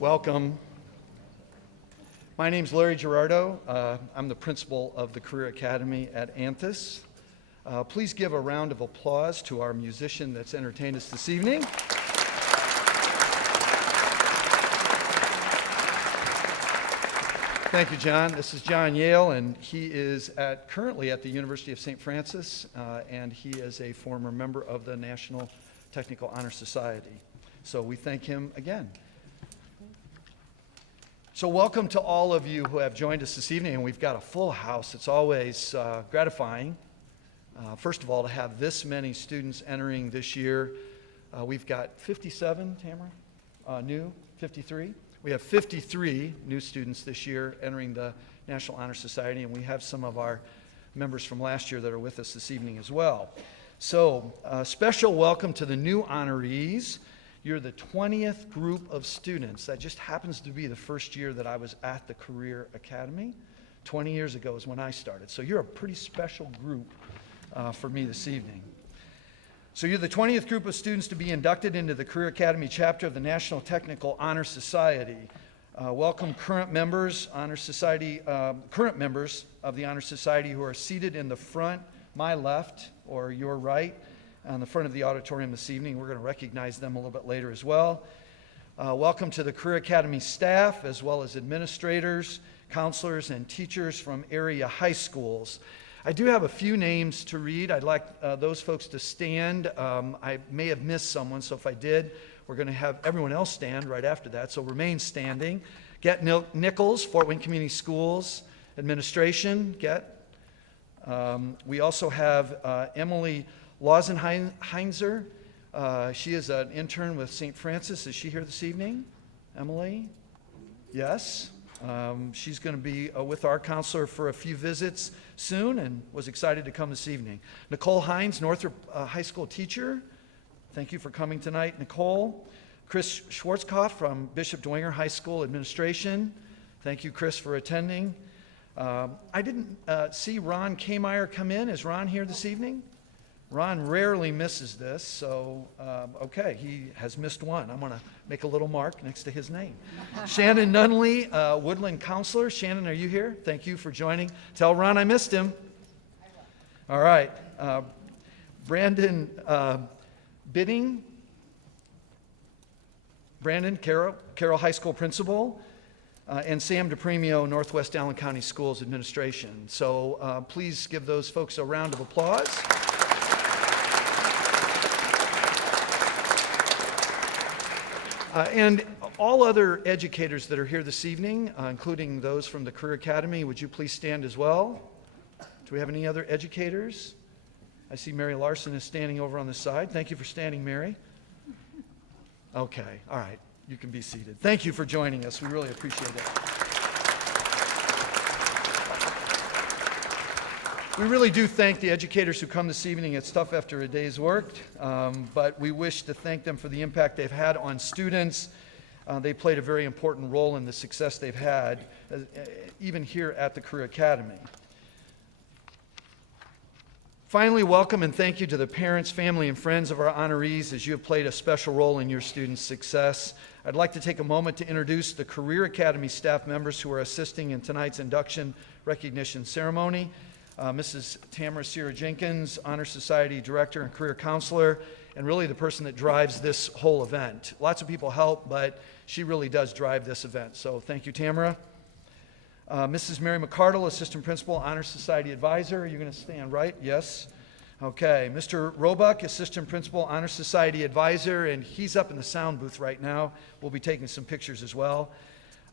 Welcome. My name's Larry Gerardot. I'm the principal of the Career Academy at Anthis. Please give a round of applause to our musician that's entertained us this evening. Thank you, John. This is John Yale, and he is currently at the University of St. Francis, and he is a former member of the National Technical Honor Society. So we thank him again. So welcome to all of you who have joined us this evening, and we've got a full house. It's always gratifying, first of all, to have this many students entering this year. We've got 57, Tamara, new, 53. We have 53 new students this year entering the National Honor Society, and we have some of our members from last year that are with us this evening as well. So a special welcome to the new honorees. You're the 20th group of students. That just happens to be the first year that I was at the Career Academy. 20 years ago is when I started. So you're a pretty special group for me this evening. So you're the 20th group of students to be inducted into the Career Academy chapter of the National Technical Honor Society. Welcome current members of the Honor Society who are seated in the front, my left or your right, on the front of the auditorium this evening. We're going to recognize them a little bit later as well. Welcome to the Career Academy staff, as well as administrators, counselors, and teachers from area high schools. I do have a few names to read. I'd like those folks to stand. I may have missed someone, so if I did, we're going to have everyone else stand right after that, so remain standing. Get Nichols, Fort Wayne Community Schools Administration, Get. We also have Emily Lausenheinzer. She is an intern with St. Francis. Is she here this evening? Emily? Yes. She's going to be with our counselor for a few visits soon and was excited to come this evening. Nicole Hines, Northrop High School teacher. Thank you for coming tonight, Nicole. Chris Schwarzkopf from Bishop Dwenger High School Administration. Thank you, Chris, for attending. I didn't see Ron Kmeyer come in. Is Ron here this evening? Ron rarely misses this, so okay, he has missed one. I'm going to make a little mark next to his name. Shannon Nunley, Woodland Counselor. Shannon, are you here? Thank you for joining. Tell Ron I missed him. All right. Brandon Bidding. Brandon, Carroll High School Principal. And Sam DePremio, Northwest Allen County Schools Administration. So please give those folks a round of applause. And all other educators that are here this evening, including those from the Career Academy, would you please stand as well? Do we have any other educators? I see Mary Larson is standing over on the side. Thank you for standing, Mary. Okay, all right, you can be seated. Thank you for joining us. We really appreciate it. We really do thank the educators who come this evening. It's tough after a day's work, but we wish to thank them for the impact they've had on students. They played a very important role in the success they've had, even here at the Career Academy. Finally, welcome and thank you to the parents, family, and friends of our honorees as you have played a special role in your students' success. I'd like to take a moment to introduce the Career Academy staff members who are assisting in tonight's induction recognition ceremony. Mrs. Tamara Sierra Jenkins, Honor Society Director and Career Counselor, and really the person that drives this whole event. Lots of people help, but she really does drive this event. So thank you, Tamara. Mrs. Mary McCardle, Assistant Principal, Honor Society Advisor. Are you going to stand right? Yes. Okay. Mr. Roebuck, Assistant Principal, Honor Society Advisor, and he's up in the sound booth right now. We'll be taking some pictures as well.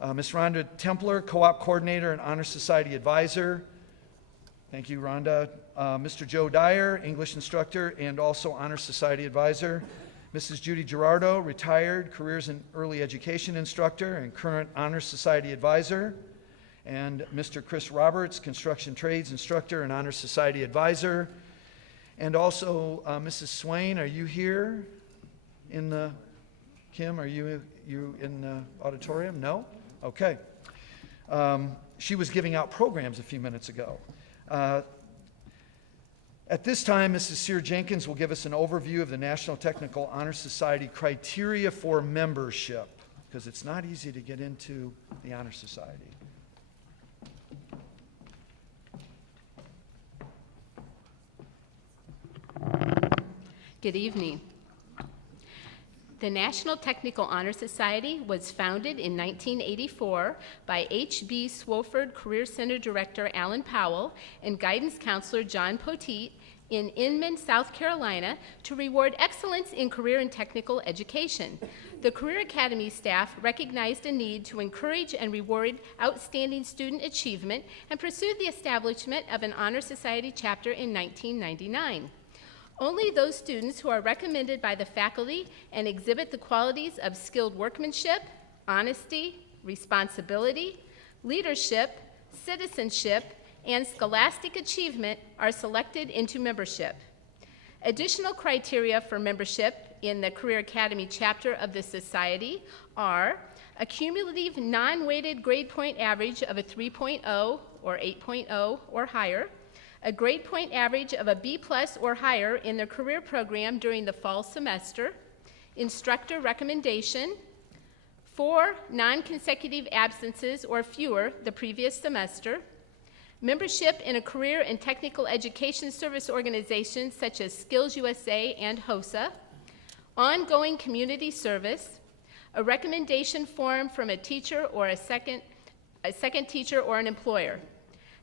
Ms. Rhonda Templer, Co-op Coordinator and Honor Society Advisor. Thank you, Rhonda. Mr. Joe Dyer, English Instructor and also Honor Society Advisor. Mrs. Judy Gerardot, Retired Careers and Early Education Instructor and current Honor Society Advisor. And Mr. Chris Roberts, Construction Trades Instructor and Honor Society Advisor. And also Mrs. Swain, are you here in the, Kim, are you in the auditorium? No? Okay. She was giving out programs a few minutes ago. At this time, Mrs. Sear Jenkins will give us an overview of the National Technical Honor Society criteria for membership. because it's not easy to get into the Honor Society. Good evening. The National Technical Honor Society was founded in 1984 by H.B. Swofford Career Center Director Alan Powell and guidance counselor John Poteet in Inman, South Carolina, to reward excellence in career and technical education. The Career Academy staff recognized a need to encourage and reward outstanding student achievement and pursued the establishment of an Honor Society chapter in 1999. Only those students who are recommended by the faculty and exhibit the qualities of skilled workmanship, honesty, responsibility, leadership, citizenship, and scholastic achievement are selected into membership. Additional criteria for membership in the Career Academy chapter of the Society are a cumulative non-weighted grade point average of a 3.0 or 8.0 or higher, a grade point average of a B+ or higher in their career program during the fall semester, instructor recommendation, 4 non-consecutive absences or fewer the previous semester, membership in a career and technical education service organization such as Skills USA and HOSA, ongoing community service, a recommendation form from a teacher or a second teacher or an employer.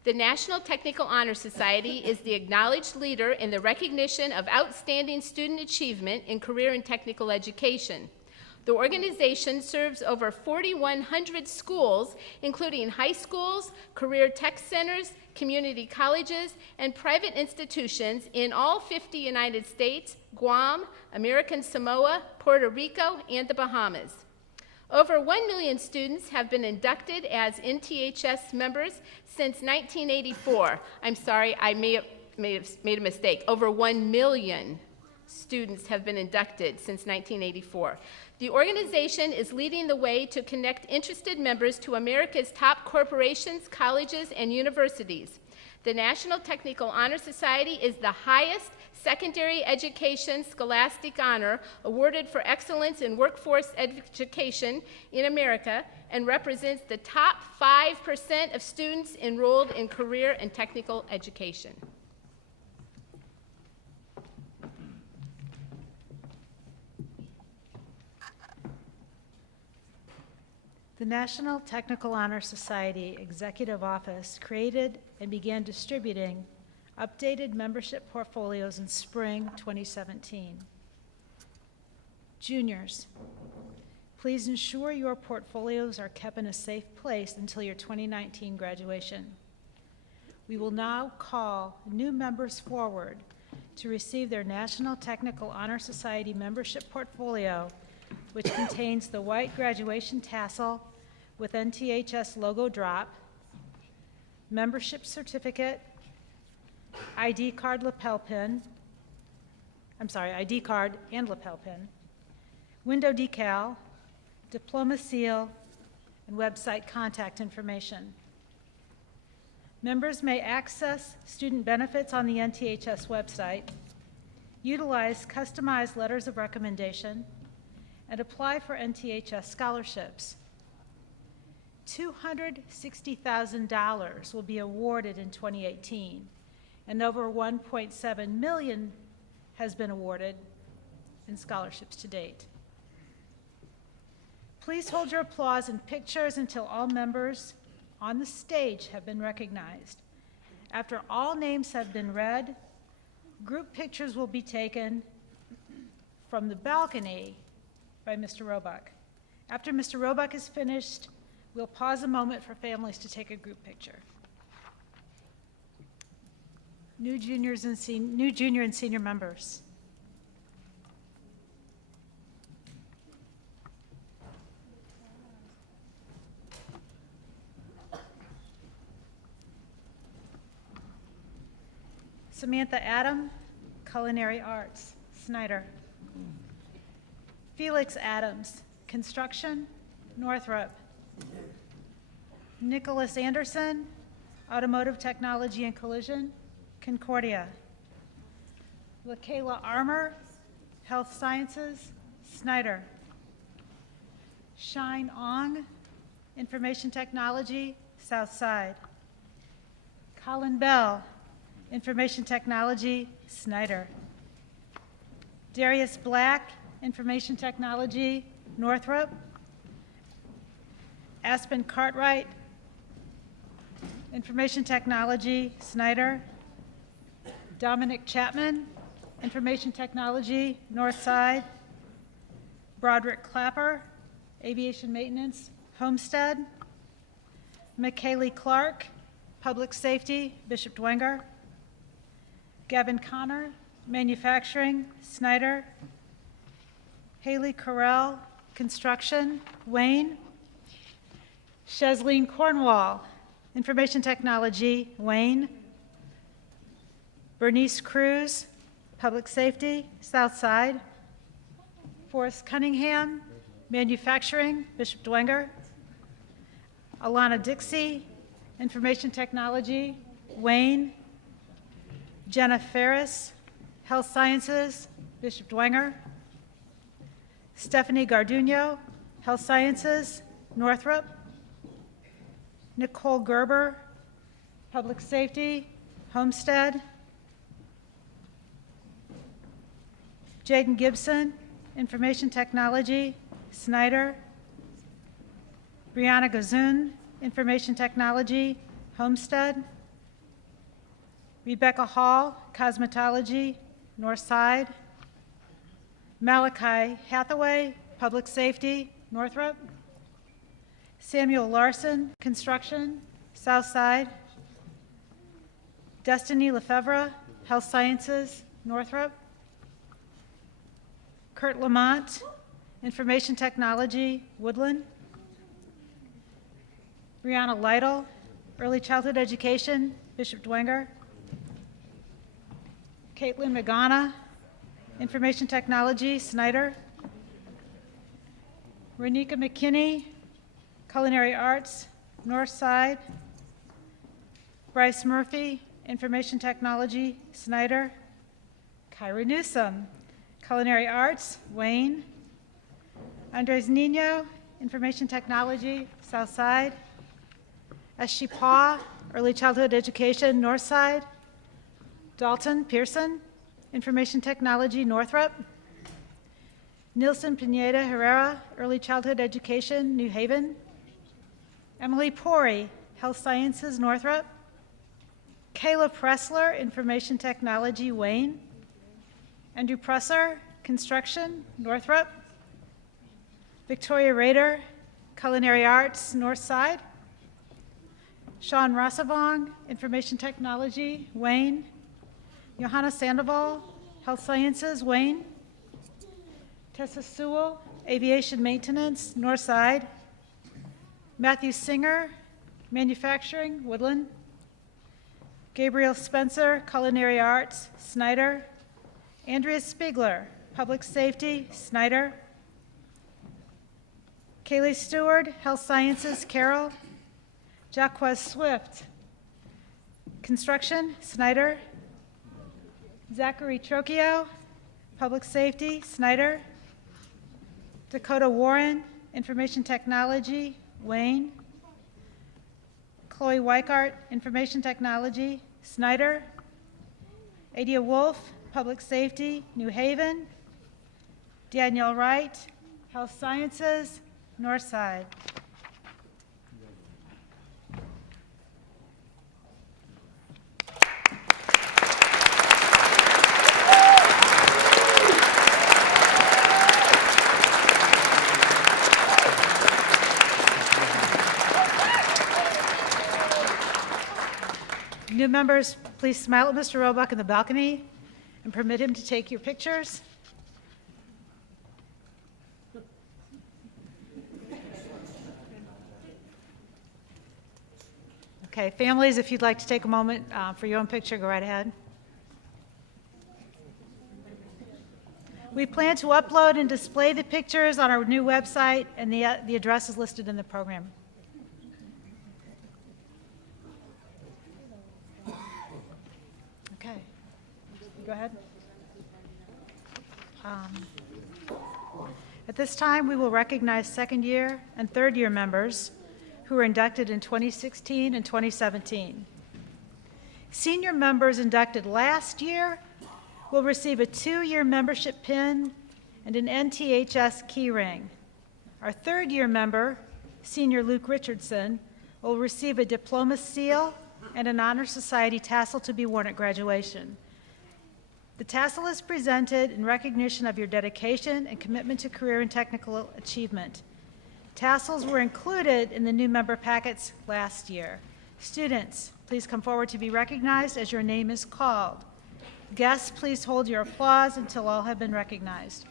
The National Technical Honor Society is the acknowledged leader in the recognition of outstanding student achievement in career and technical education. The organization serves over 4,100 schools, including high schools, career tech centers, community colleges, and private institutions in all 50 United States, Guam, American Samoa, Puerto Rico, and the Bahamas. Over 1 million students have been inducted as NTHS members since 1984. I'm sorry, I may have made a mistake. Over 1 million students have been inducted since 1984. The organization is leading the way to connect interested members to America's top corporations, colleges, and universities. The National Technical Honor Society is the highest secondary education scholastic honor awarded for excellence in workforce education in America and represents the top 5% of students enrolled in career and technical education. The National Technical Honor Society Executive Office created and began distributing updated membership portfolios in spring 2017. Juniors, please ensure your portfolios are kept in a safe place until your 2019 graduation. We will now call new members forward to receive their National Technical Honor Society membership portfolio, which contains the white graduation tassel with NTHS logo drop, membership certificate, ID card lapel pin, ID card and lapel pin, window decal, diploma seal, and website contact information. Members may access student benefits on the NTHS website, utilize customized letters of recommendation, and apply for NTHS scholarships. $260,000 will be awarded in 2018, and over $1.7 million has been awarded in scholarships to date. Please hold your applause and pictures until all members on the stage have been recognized. After all names have been read, group pictures will be taken from the balcony by Mr. Roebuck. After Mr. Roebuck is finished, we'll pause a moment for families to take a group picture. New junior and senior members. Samantha Adam, Culinary Arts, Snyder. Felix Adams, Construction, Northrop. Nicholas Anderson, Automotive Technology and Collision, Concordia. LaKayla Armour, Health Sciences, Snyder. Shine Ong, Information Technology, South Side. Colin Bell, Information Technology, Snyder. Darius Black, Information Technology, Northrop. Aspen Cartwright, Information Technology, Snyder. Dominic Chapman, Information Technology, North Side. Broderick Clapper, Aviation Maintenance, Homestead. McKaylee Clark, Public Safety, Bishop Dwenger. Gavin Connor, Manufacturing, Snyder. Haley Carell, Construction, Wayne. Chesleen Cornwall, Information Technology, Wayne. Bernice Cruz, Public Safety, South Side. Forrest Cunningham, Manufacturing, Bishop Dwenger. Alana Dixie, Information Technology, Wayne. Jenna Ferris, Health Sciences, Bishop Dwenger. Stephanie Garduno, Health Sciences, Northrop. Nicole Gerber, Public Safety, Homestead. Jaden Gibson, Information Technology, Snyder. Brianna Gazoon, Information Technology, Homestead. Rebecca Hall, Cosmetology, North Side. Malachi Hathaway, Public Safety, Northrop. Samuel Larson, Construction, South Side. Destiny Lefevre, Health Sciences, Northrop. Kurt Lamont, Information Technology, Woodland. Brianna Lytle, Early Childhood Education, Bishop Dwenger. Caitlin Magana, Information Technology, Snyder. Renika McKinney, Culinary Arts, North Side. Bryce Murphy, Information Technology, Snyder. Kyra Newsom, Culinary Arts, Wayne. Andres Nino, Information Technology, South Side. Eshi Paw, Early Childhood Education, North Side. Dalton Pearson, Information Technology, Northrop. Nilson Pineda Herrera, Early Childhood Education, New Haven. Emily Pori, Health Sciences, Northrop. Kayla Pressler, Information Technology, Wayne. Andrew Presser, Construction, Northrop. Victoria Rader, Culinary Arts, North Side. Sean Rossavong, Information Technology, Wayne. Johanna Sandoval, Health Sciences, Wayne. Tessa Sewell, Aviation Maintenance, North Side. Matthew Singer, Manufacturing, Woodland. Gabriel Spencer, Culinary Arts, Snyder. Andrea Spiegler, Public Safety, Snyder. Kaylee Stewart, Health Sciences, Carroll. Jaquez Swift, Construction, Snyder. Zachary Trocchio, Public Safety, Snyder. Dakota Warren, Information Technology, Wayne. Chloe Weichart, Information Technology, Snyder. Adia Wolf, Public Safety, New Haven. Danielle Wright, Health Sciences, North Side. New members, please smile at Mr. Roebuck in the balcony and permit him to take your pictures. Okay, families, if you'd like to take a moment for your own picture, go right ahead. We plan to upload and display the pictures on our new website, and the address is listed in the program. Okay, go ahead. At this time, we will recognize second-year and third-year members who were inducted in 2016 and 2017. Senior members inducted last year will receive a 2-year membership pin and an NTHS key ring. Our third-year member, Senior Luke Richardson, will receive a diploma seal and an Honor Society tassel to be worn at graduation. The tassel is presented in recognition of your dedication and commitment to career and technical achievement. Tassels were included in the new member packets last year. Students, please come forward to be recognized as your name is called. Guests, please hold your applause until all have been recognized.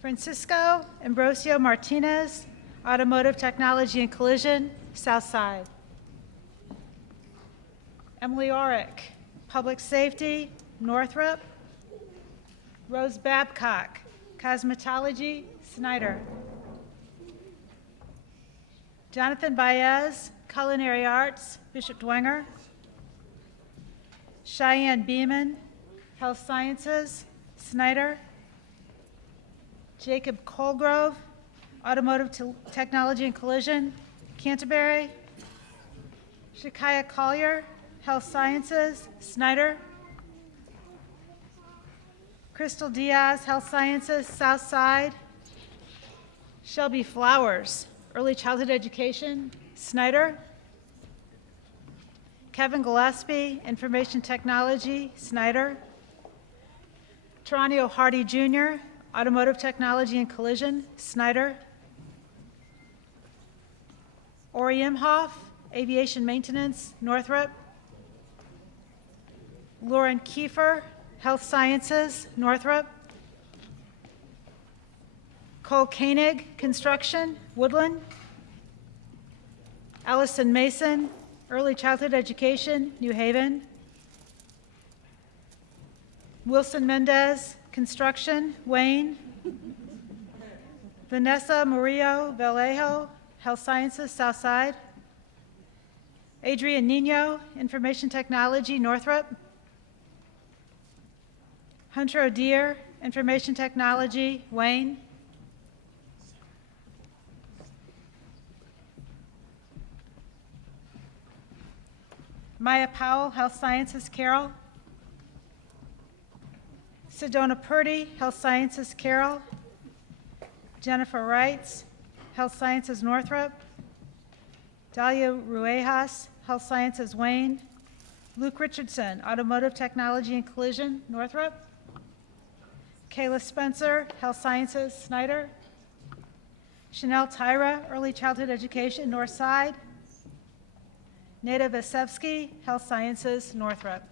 Francisco Ambrosio Martinez, Automotive Technology and Collision, South Side. Emily Orick, Public Safety, Northrop. Rose Babcock, Cosmetology, Snyder. Jonathan Baez, Culinary Arts, Bishop Dwenger. Cheyenne Beeman, Health Sciences, Snyder. Jacob Colgrove, Automotive Technology and Collision, Canterbury. Shakaya Collier, Health Sciences, Snyder. Crystal Diaz, Health Sciences, South Side. Shelby Flowers, Early Childhood Education, Snyder. Kevin Gillespie, Information Technology, Snyder. Taranio Hardy Jr., Automotive Technology and Collision, Snyder. Ori Imhoff, Aviation Maintenance, Northrop. Lauren Kiefer, Health Sciences, Northrop. Cole Koenig, Construction, Woodland. Allison Mason, Early Childhood Education, New Haven. Wilson Mendez, Construction, Wayne. Vanessa Murillo Vallejo, Health Sciences, Southside. Adrian Nino, Information Technology, Northrop. Hunter O'Deer, Information Technology, Wayne. Maya Powell, Health Sciences, Carroll. Sedona Purdy, Health Sciences, Carroll. Jennifer Wrights, Health Sciences, Northrop. Dalia Ruejas, Health Sciences, Wayne. Luke Richardson, Automotive Technology and Collision, Northrop. Kayla Spencer, Health Sciences, Snyder. Chanel Tyra, Early Childhood Education, North Side. Neda Vasevsky, Health Sciences, Northrop.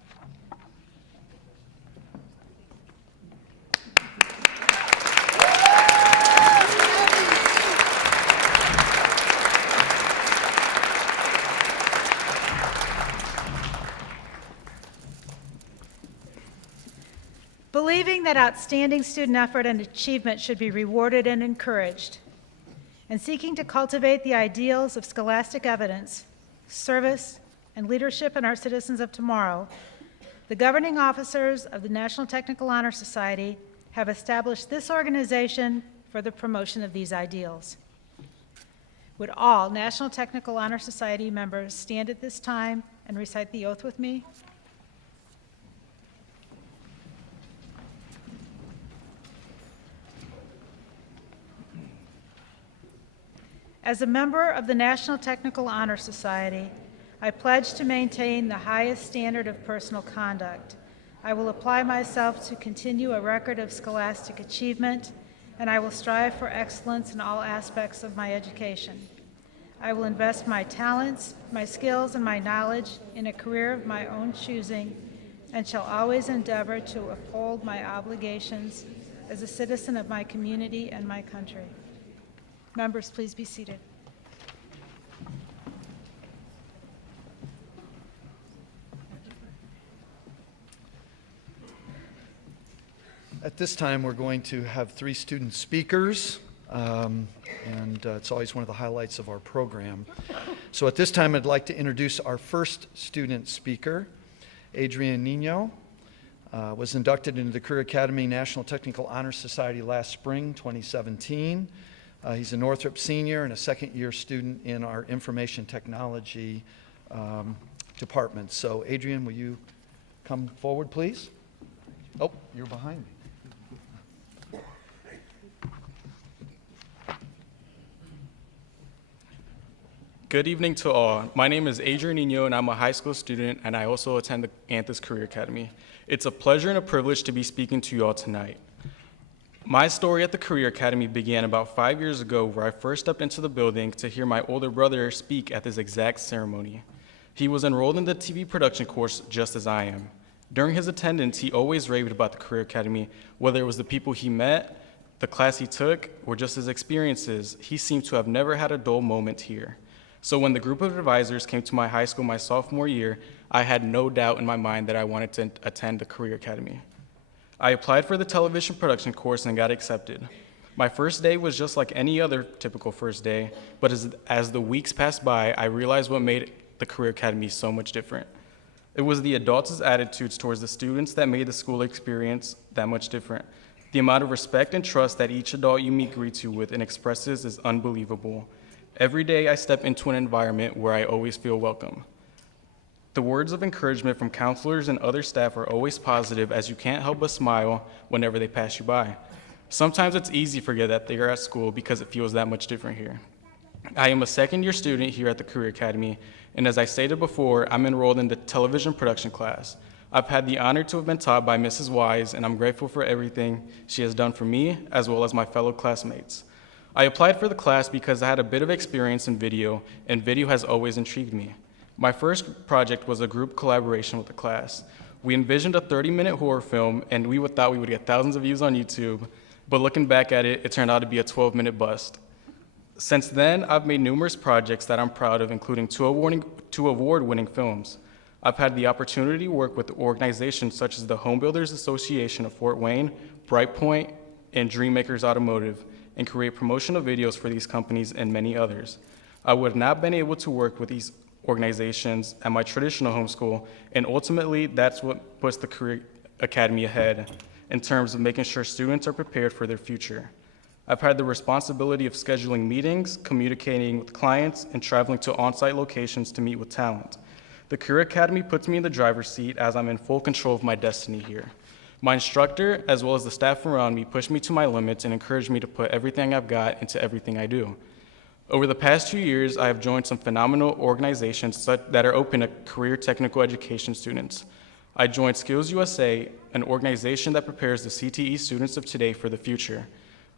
Believing that outstanding student effort and achievement should be rewarded and encouraged, and seeking to cultivate the ideals of scholastic evidence, service, and leadership in our citizens of tomorrow, the governing officers of the National Technical Honor Society have established this organization for the promotion of these ideals. Would all National Technical Honor Society members stand at this time and recite the oath with me? As a member of the National Technical Honor Society, I pledge to maintain the highest standard of personal conduct. I will apply myself to continue a record of scholastic achievement, and I will strive for excellence in all aspects of my education. I will invest my talents, my skills, and my knowledge in a career of my own choosing, and shall always endeavor to uphold my obligations as a citizen of my community and my country. Members, please be seated. At this time, we're going to have 3 student speakers, and it's always one of the highlights of our program. So at this time, I'd like to introduce our first student speaker, Adrian Nino. Was inducted into the Career Academy National Technical Honor Society last spring, 2017. He's a Northrop senior and a second-year student in our information technology department. So, Adrian, will you come forward, please? Oh, you're behind me. Good evening to all. My name is Adrian Nino, and I'm a high school student, and I also attend the Anthis Career Academy. It's a pleasure and a privilege to be speaking to you all tonight. My story at the Career Academy began about 5 years ago, where I first stepped into the building to hear my older brother speak at this exact ceremony. He was enrolled in the TV production course just as I am. During his attendance, he always raved about the Career Academy, whether it was the people he met, the class he took, or just his experiences. He seemed to have never had a dull moment here. So when the group of advisors came to my high school my sophomore year, I had no doubt in my mind that I wanted to attend the Career Academy. I applied for the television production course and got accepted. My first day was just like any other typical first day, but as the weeks passed by, I realized what made the Career Academy so much different. It was the adults' attitudes towards the students that made the school experience that much different. The amount of respect and trust that each adult you meet greets you with and expresses is unbelievable. Every day I step into an environment where I always feel welcome. The words of encouragement from counselors and other staff are always positive, as you can't help but smile whenever they pass you by. Sometimes it's easy to forget that they are at school because it feels that much different here. I am a second-year student here at the Career Academy, and as I stated before, I'm enrolled in the television production class. I've had the honor to have been taught by Mrs. Wise, and I'm grateful for everything she has done for me, as well as my fellow classmates. I applied for the class because I had a bit of experience in video, and video has always intrigued me. My first project was a group collaboration with the class. We envisioned a 30-minute horror film, and we thought we would get thousands of views on YouTube, but looking back at it, it turned out to be a 12-minute bust. Since then, I've made numerous projects that I'm proud of, including two award-winning films. I've had the opportunity to work with organizations such as the Home Builders Association of Fort Wayne, Brightpoint, and Dreammakers Automotive, and create promotional videos for these companies and many others. I would have not been able to work with these organizations at my traditional homeschool, and ultimately that's what puts the Career Academy ahead in terms of making sure students are prepared for their future. I've had the responsibility of scheduling meetings, communicating with clients, and traveling to on-site locations to meet with talent. The Career Academy puts me in the driver's seat as I'm in full control of my destiny here. My instructor, as well as the staff around me, push me to my limits and encourage me to put everything I've got into everything I do. Over the past 2 years, I have joined some phenomenal organizations that are open to career technical education students. I joined Skills USA, an organization that prepares the CTE students of today for the future.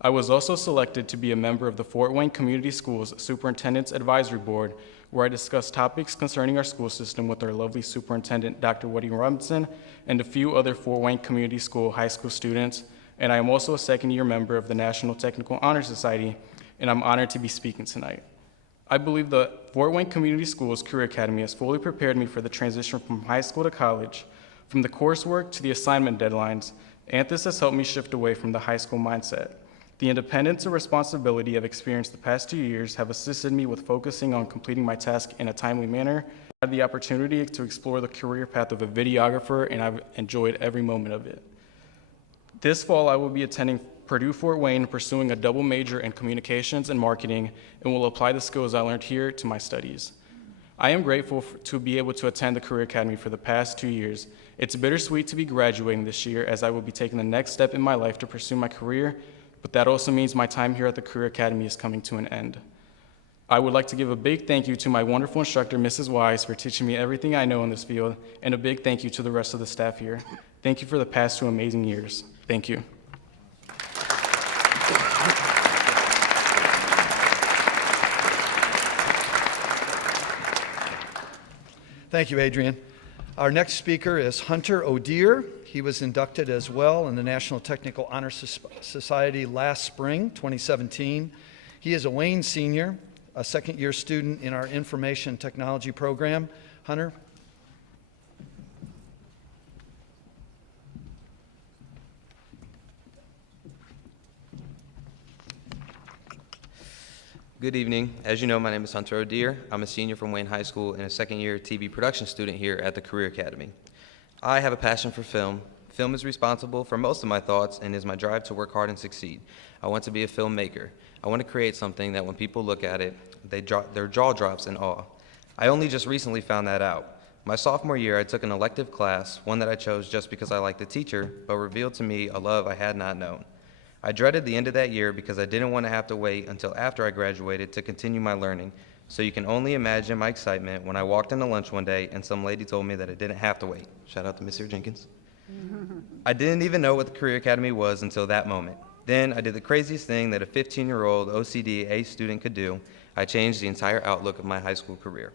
I was also selected to be a member of the Fort Wayne Community Schools Superintendent's Advisory Board, where I discuss topics concerning our school system with our lovely superintendent, Dr. Woody Robinson, and a few other Fort Wayne Community School high school students. And I am also a second-year member of the National Technical Honor Society, and I'm honored to be speaking tonight. I believe the Fort Wayne Community Schools Career Academy has fully prepared me for the transition from high school to college. From the coursework to the assignment deadlines, Anthis has helped me shift away from the high school mindset. The independence and responsibility I've experienced the past 2 years have assisted me with focusing on completing my task in a timely manner. I had the opportunity to explore the career path of a videographer, and I've enjoyed every moment of it. This fall, I will be attending Purdue Fort Wayne, pursuing a double major in communications and marketing, and will apply the skills I learned here to my studies. I am grateful to be able to attend the Career Academy for the past 2 years. It's bittersweet to be graduating this year, as I will be taking the next step in my life to pursue my career, but that also means my time here at the Career Academy is coming to an end. I would like to give a big thank you to my wonderful instructor, Mrs. Wise, for teaching me everything I know in this field, and a big thank you to the rest of the staff here. Thank you for the past 2 amazing years. Thank you. Thank you, Adrian. Our next speaker is Hunter O'Dear. He was inducted as well in the National Technical Honor Society last spring, 2017. He is a Wayne senior, a second-year student in our information technology program. Hunter? Good evening. As you know, my name is Hunter O'Dear. I'm a senior from Wayne High School and a second-year TV production student here at the Career Academy. I have a passion for film, Film is responsible for most of my thoughts and is my drive to work hard and succeed. I want to be a filmmaker. I want to create something that when people look at it, their jaw drops in awe. I only just recently found that out. My sophomore year, I took an elective class, one that I chose just because I liked the teacher, but revealed to me a love I had not known. I dreaded the end of that year because I didn't want to have to wait until after I graduated to continue my learning, so you can only imagine my excitement when I walked into lunch one day and some lady told me that I didn't have to wait. Shout out to Mr. Jenkins. I didn't even know what the Career Academy was until that moment. Then I did the craziest thing that a 15-year-old OCD A student could do. I changed the entire outlook of my high school career.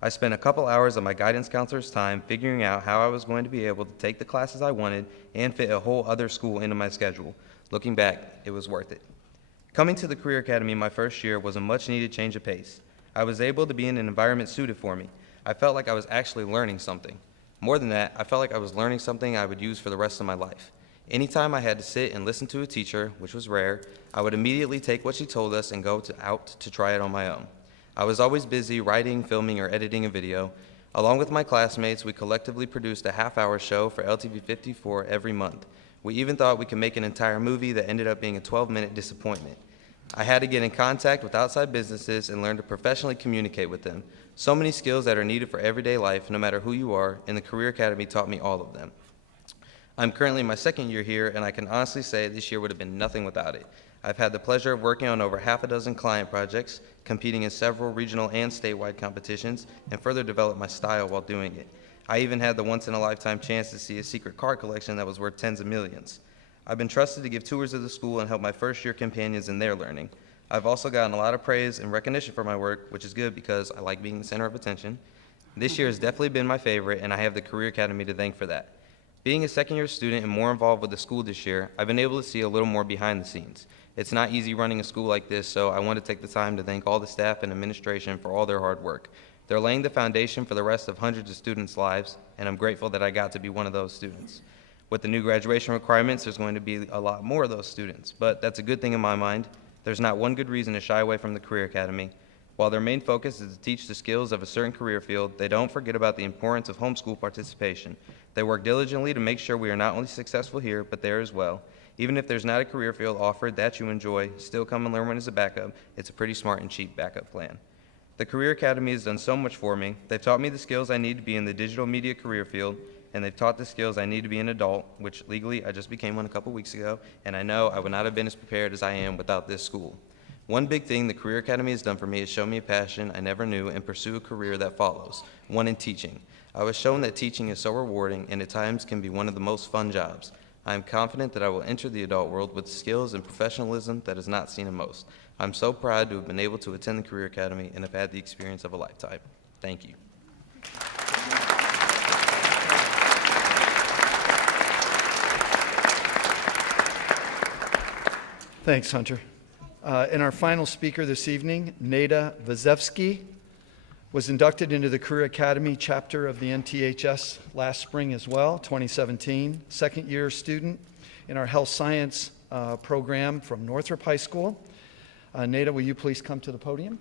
I spent a couple hours of my guidance counselor's time figuring out how I was going to be able to take the classes I wanted and fit a whole other school into my schedule. Looking back, it was worth it. Coming to the Career Academy my first year was a much-needed change of pace. I was able to be in an environment suited for me. I felt like I was actually learning something. More than that, I felt like I was learning something I would use for the rest of my life. Anytime I had to sit and listen to a teacher, which was rare, I would immediately take what she told us and go out to try it on my own. I was always busy writing, filming, or editing a video. Along with my classmates, we collectively produced a half-hour show for LTV 54 every month. We even thought we could make an entire movie that ended up being a 12-minute disappointment. I had to get in contact with outside businesses and learn to professionally communicate with them. So many skills that are needed for everyday life, no matter who you are, and the Career Academy taught me all of them. I'm currently in my second year here, and I can honestly say this year would have been nothing without it. I've had the pleasure of working on over half a dozen client projects, competing in several regional and statewide competitions, and further developed my style while doing it. I even had the once-in-a-lifetime chance to see a secret card collection that was worth tens of millions. I've been trusted to give tours of the school and help my first-year companions in their learning. I've also gotten a lot of praise and recognition for my work, which is good because I like being the center of attention. This year has definitely been my favorite, and I have the Career Academy to thank for that. Being a second-year student and more involved with the school this year, I've been able to see a little more behind the scenes. It's not easy running a school like this, so I want to take the time to thank all the staff and administration for all their hard work. They're laying the foundation for the rest of hundreds of students' lives, and I'm grateful that I got to be one of those students. With the new graduation requirements, there's going to be a lot more of those students, but that's a good thing in my mind. There's not one good reason to shy away from the Career Academy. While their main focus is to teach the skills of a certain career field, they don't forget about the importance of homeschool participation. They work diligently to make sure we are not only successful here, but there as well. Even if there's not a career field offered that you enjoy, still come and learn one as a backup. It's a pretty smart and cheap backup plan. The Career Academy has done so much for me. They've taught me the skills I need to be in the digital media career field, and they've taught the skills I need to be an adult, which legally I just became one a couple weeks ago, and I know I would not have been as prepared as I am without this school. One big thing the Career Academy has done for me is show me a passion I never knew and pursue a career that follows, one in teaching. I was shown that teaching is so rewarding and at times can be one of the most fun jobs. I am confident that I will enter the adult world with skills and professionalism that is not seen in most. I'm so proud to have been able to attend the Career Academy and have had the experience of a lifetime. Thank you. Thanks, Hunter. And our final speaker this evening, Nada Vazevsky, was inducted into the Career Academy chapter of the NTHS last spring as well, 2017. Second-year student in our health science program from Northrop High School. Nada, will you please come to the podium?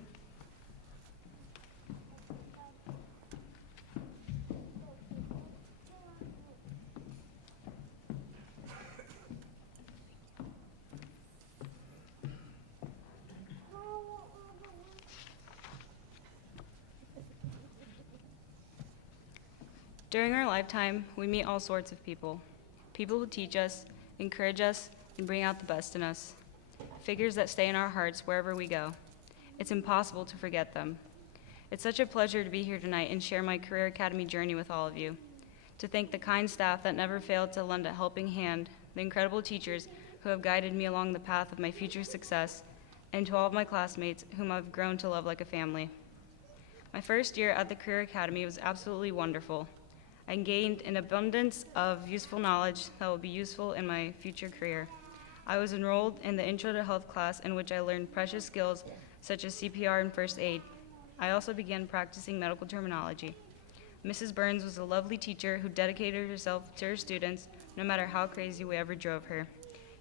During our lifetime, we meet all sorts of people. People who teach us, encourage us, and bring out the best in us. Figures that stay in our hearts wherever we go. It's impossible to forget them. It's such a pleasure to be here tonight and share my Career Academy journey with all of you. To thank the kind staff that never failed to lend a helping hand, the incredible teachers who have guided me along the path of my future success, and to all of my classmates whom I've grown to love like a family. My first year at the Career Academy was absolutely wonderful. I gained an abundance of useful knowledge that will be useful in my future career. I was enrolled in the Intro to Health class in which I learned precious skills such as CPR and first aid. I also began practicing medical terminology. Mrs. Burns was a lovely teacher who dedicated herself to her students no matter how crazy we ever drove her.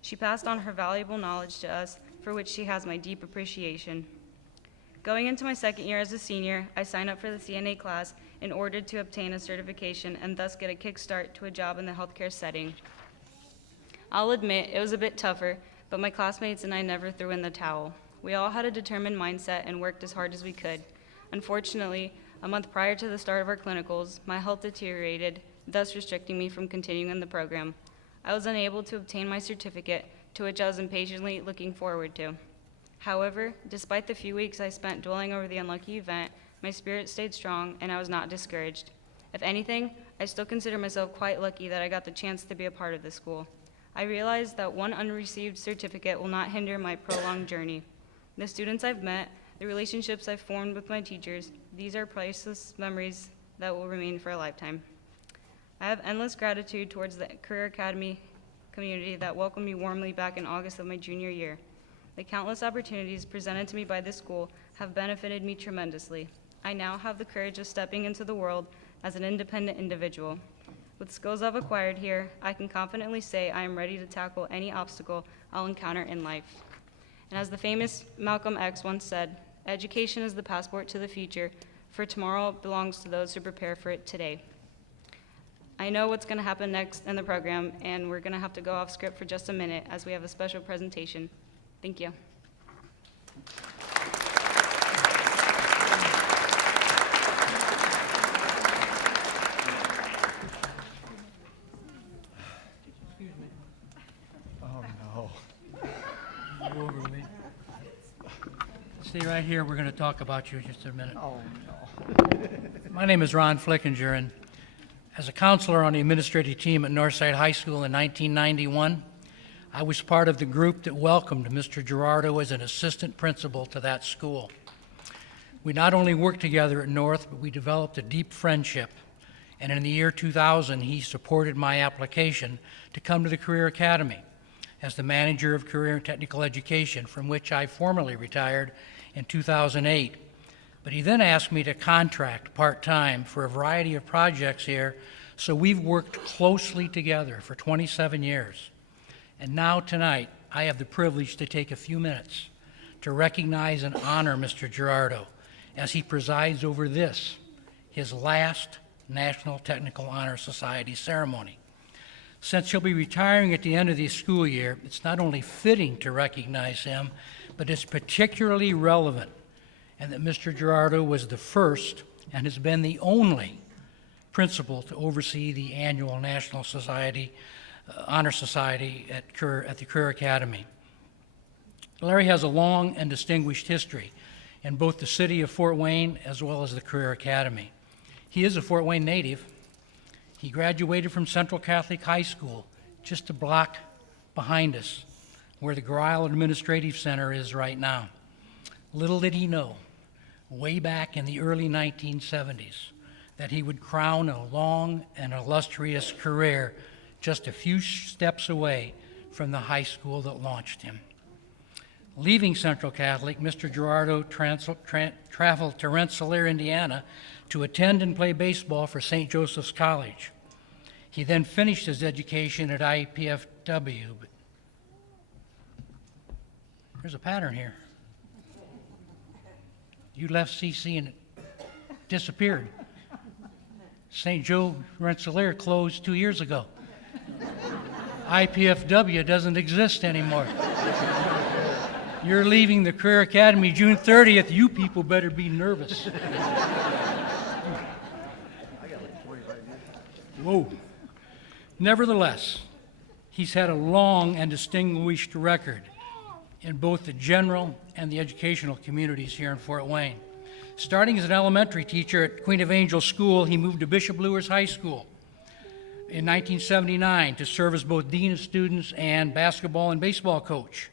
She passed on her valuable knowledge to us, for which she has my deep appreciation. Going into my second year as a senior, I signed up for the CNA class in order to obtain a certification and thus get a kickstart to a job in the healthcare setting. I'll admit it was a bit tougher, but my classmates and I never threw in the towel. We all had a determined mindset and worked as hard as we could. Unfortunately, a month prior to the start of our clinicals, my health deteriorated, thus restricting me from continuing in the program. I was unable to obtain my certificate, to which I was impatiently looking forward to. However, despite the few weeks I spent dwelling over the unlucky event, my spirit stayed strong and I was not discouraged. If anything, I still consider myself quite lucky that I got the chance to be a part of this school. I realized that one unreceived certificate will not hinder my prolonged journey. The students I've met, the relationships I've formed with my teachers, these are priceless memories that will remain for a lifetime. I have endless gratitude towards the Career Academy community that welcomed me warmly back in August of my junior year. The countless opportunities presented to me by this school have benefited me tremendously. I now have the courage of stepping into the world as an independent individual. With skills I've acquired here, I can confidently say I am ready to tackle any obstacle I'll encounter in life. And as the famous Malcolm X once said, education is the passport to the future, for tomorrow belongs to those who prepare for it today. I know what's going to happen next in the program, and we're going to have to go off script for just a minute as we have a special presentation. Thank you. Oh, no. Go over with me. Stay right here. We're going to talk about you just a minute. Oh, no. My name is Ron Flickinger, and as a counselor on the administrative team at Northside High School in 1991, I was part of the group that welcomed Mr. Gerardot as an assistant principal to that school. We not only worked together at North, but we developed a deep friendship. And in the year 2000, he supported my application to come to the Career Academy as the manager of career and technical education, from which I formally retired in 2008. But he then asked me to contract part-time for a variety of projects here, so we've worked closely together for 27 years. And now tonight, I have the privilege to take a few minutes to recognize and honor Mr. Gerardot as he presides over this, his last National Technical Honor Society ceremony. Since he'll be retiring at the end of the school year, it's not only fitting to recognize him, but it's particularly relevant, and that Mr. Gerardot was the first and has been the only principal to oversee the annual National Society Honor Society at the Career Academy. Larry has a long and distinguished history in both the city of Fort Wayne as well as the Career Academy. He is a Fort Wayne native. He graduated from Central Catholic High School, just a block behind us, where the Gurile Administrative Center is right now. Little did he know, way back in the early 1970s, that he would crown a long and illustrious career just a few steps away from the high school that launched him. Leaving Central Catholic, Mr. Gerardot traveled to Rensselaer, Indiana, to attend and play baseball for St. Joseph's College. He then finished his education at IPFW. But there's a pattern here. You left CC and it disappeared. St. Joe Rensselaer closed 2 years ago. IPFW doesn't exist anymore. You're leaving the Career Academy June 30th. You people better be nervous. Whoa. Nevertheless, he's had a long and distinguished record in both the general and the educational communities here in Fort Wayne. Starting as an elementary teacher at Queen of Angels School, he moved to Bishop Lewis High School in 1979 to serve as both dean of students and basketball and baseball coach.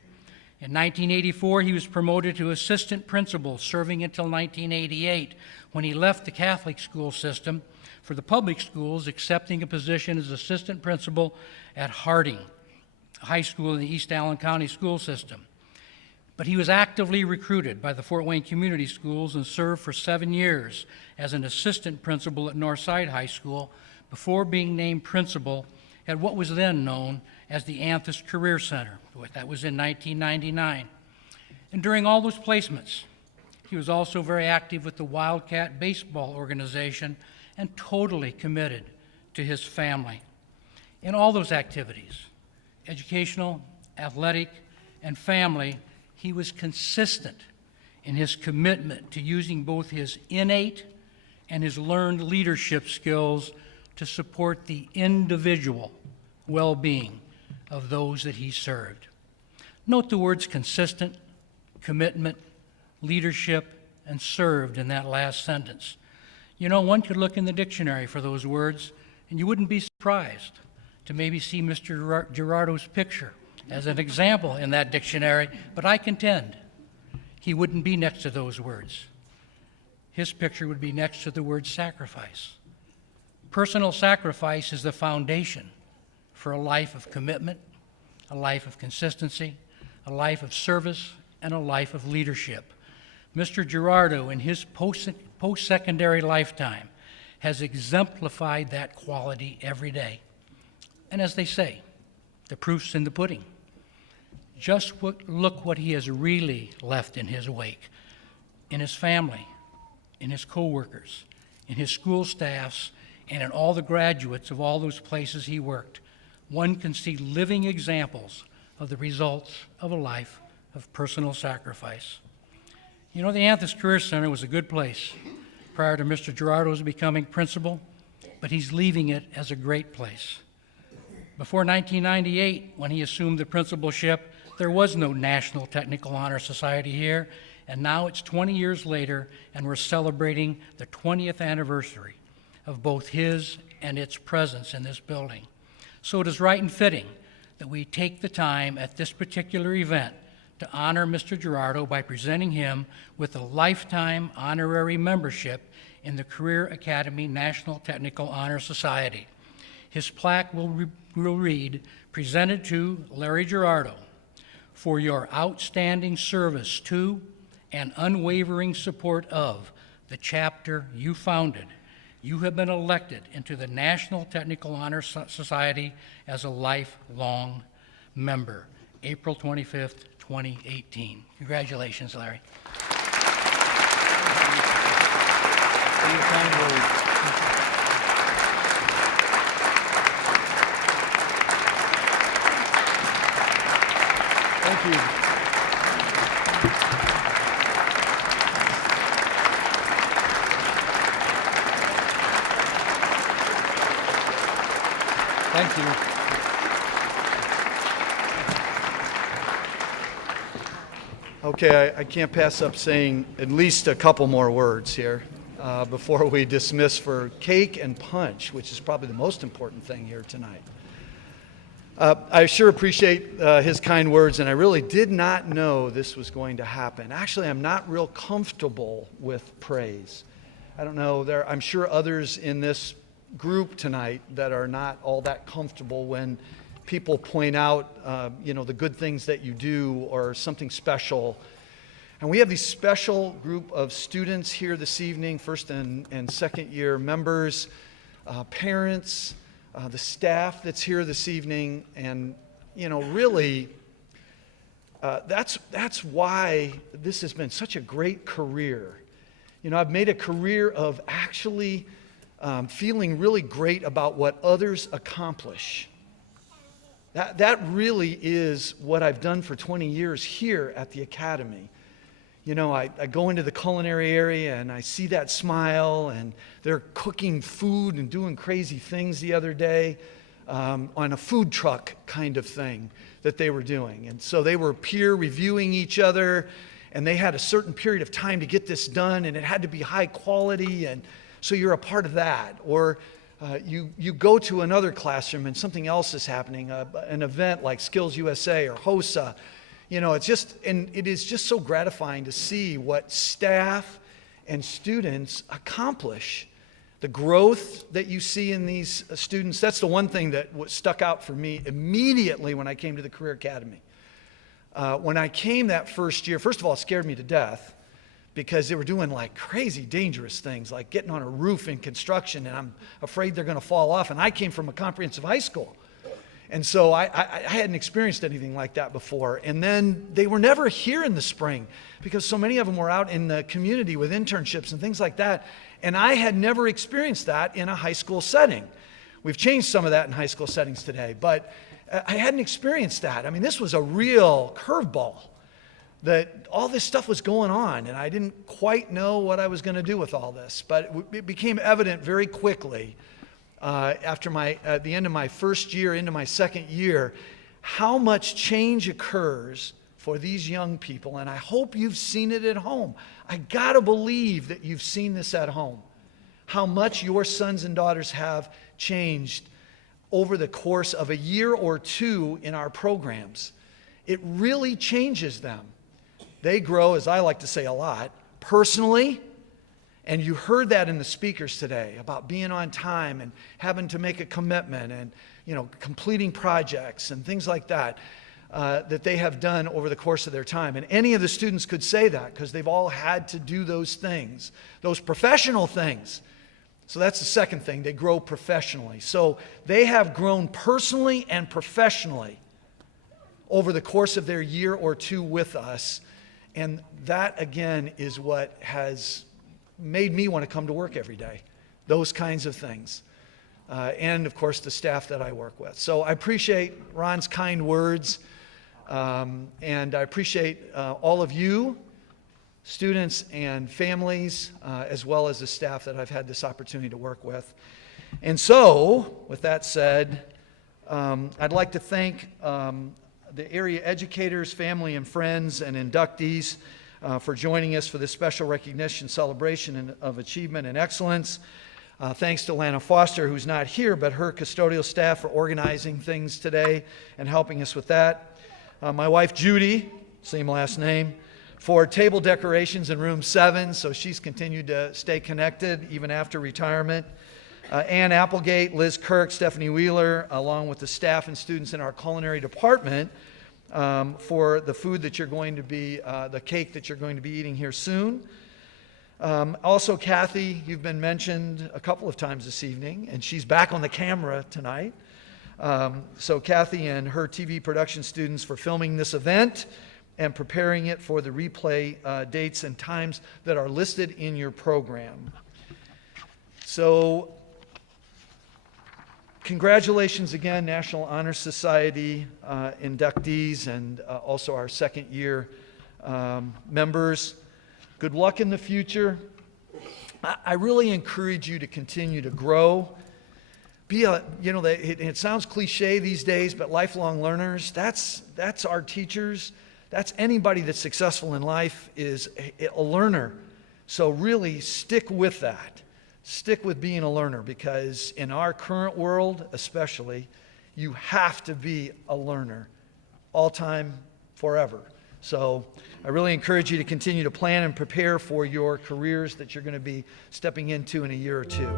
In 1984, he was promoted to assistant principal, serving until 1988, when he left the Catholic school system for the public schools, accepting a position as assistant principal at Harding High School in the East Allen County school system. But he was actively recruited by the Fort Wayne Community Schools and served for 7 years as an assistant principal at Northside High School before being named principal at what was then known as the Anthis Career Center. That was in 1999. And during all those placements, he was also very active with the Wildcat Baseball Organization and totally committed to his family. In all those activities, educational, athletic, and family, he was consistent in his commitment to using both his innate and his learned leadership skills to support the individual well-being of those that he served. Note the words consistent, commitment, leadership, and served in that last sentence. You know, one could look in the dictionary for those words, and you wouldn't be surprised to maybe see Mr. Gerardot's picture as an example in that dictionary, but I contend he wouldn't be next to those words. His picture would be next to the word sacrifice. Personal sacrifice is the foundation for a life of commitment, a life of consistency, a life of service, and a life of leadership. Mr. Gerardot, in his post-secondary lifetime, has exemplified that quality every day. And as they say, the proof's in the pudding. Just look what he has really left in his wake, in his family, in his co-workers, in his school staffs, and in all the graduates of all those places he worked. One can see living examples of the results of a life of personal sacrifice. You know, the Anthis Career Center was a good place prior to Mr. Gerardot's becoming principal, but he's leaving it as a great place. Before 1998, when he assumed the principalship, there was no National Technical Honor Society here, and now it's 20 years later, and we're celebrating the 20th anniversary of both his and its presence in this building. So it is right and fitting that we take the time at this particular event to honor Mr. Gerardot by presenting him with a lifetime honorary membership in the Career Academy National Technical Honor Society. His plaque will read, "Presented to Larry Gerardot for your outstanding service to and unwavering support of the chapter you founded. You have been elected into the National Technical Honor Society as a lifelong member. April 25th, 2018. Congratulations, Larry. Thank you. Thank you. Okay, I can't pass up saying at least a couple more words here before we dismiss for cake and punch, which is probably the most important thing here tonight. I sure appreciate his kind words, and I really did not know this was going to happen. Actually, I'm not real comfortable with praise. I don't know, I'm sure others in this group tonight that are not all that comfortable when people point out, the good things that you do or something special. And we have these special group of students here this evening, first and second year members, parents, the staff that's here this evening, and really, that's why this has been such a great career. I've made a career of actually feeling really great about what others accomplish. That really is what I've done for 20 years here at the Academy. I go into the culinary area and I see that smile, and they're cooking food and doing crazy things the other day on a food truck kind of thing that they were doing. And so they were peer reviewing each other, and they had a certain period of time to get this done, and it had to be high quality, and so you're a part of that. Or you go to another classroom and something else is happening, an event like Skills USA or HOSA. It is just so gratifying to see what staff and students accomplish. The growth that you see in these students, that's the one thing that stuck out for me immediately when I came to the Career Academy. When I came that first year, first of all, it scared me to death because they were doing like crazy dangerous things, like getting on a roof in construction, and I'm afraid they're going to fall off. And I came from a comprehensive high school. And so I hadn't experienced anything like that before. And then they were never here in the spring because so many of them were out in the community with internships and things like that. And I had never experienced that in a high school setting. We've changed some of that in high school settings today. But I hadn't experienced that. I mean, this was a real curveball, that all this stuff was going on, and I didn't quite know what I was going to do with all this. But it became evident very quickly at the end of my first year, into my second year, how much change occurs for these young people, and I hope you've seen it at home. I gotta believe that you've seen this at home, how much your sons and daughters have changed over the course of a year or two in our programs. It really changes them. They grow, as I like to say a lot, personally, and you heard that in the speakers today about being on time and having to make a commitment and completing projects and things like that. That they have done over the course of their time. And any of the students could say that because they've all had to do those things, those professional things. So that's the second thing, they grow professionally. So they have grown personally and professionally over the course of their year or two with us. And that, again, is what has made me want to come to work every day, those kinds of things. And, of course, the staff that I work with. So I appreciate Ron's kind words. And I appreciate all of you, students and families, as well as the staff that I've had this opportunity to work with. And so, with that said, I'd like to thank the area educators, family and friends, and inductees for joining us for this special recognition celebration of achievement and excellence. Thanks to Lana Foster, who's not here, but her custodial staff for organizing things today and helping us with that. My wife, Judy, same last name, for table decorations in room 7, so she's continued to stay connected even after retirement. Ann Applegate, Liz Kirk, Stephanie Wheeler, along with the staff and students in our culinary department for the food that you're going to be, the cake that you're going to be eating here soon. Also, Kathy, you've been mentioned a couple of times this evening, and she's back on the camera tonight. So Kathy and her TV production students for filming this event and preparing it for the replay dates and times that are listed in your program. So congratulations again, National Honor Society inductees and also our second year members. Good luck in the future. I really encourage you to continue to grow. It sounds cliche these days, but lifelong learners, that's our teachers. That's anybody that's successful in life is a learner. So really stick with that. Stick with being a learner, because in our current world especially, you have to be a learner all time, forever. So I really encourage you to continue to plan and prepare for your careers that you're going to be stepping into in a year or two.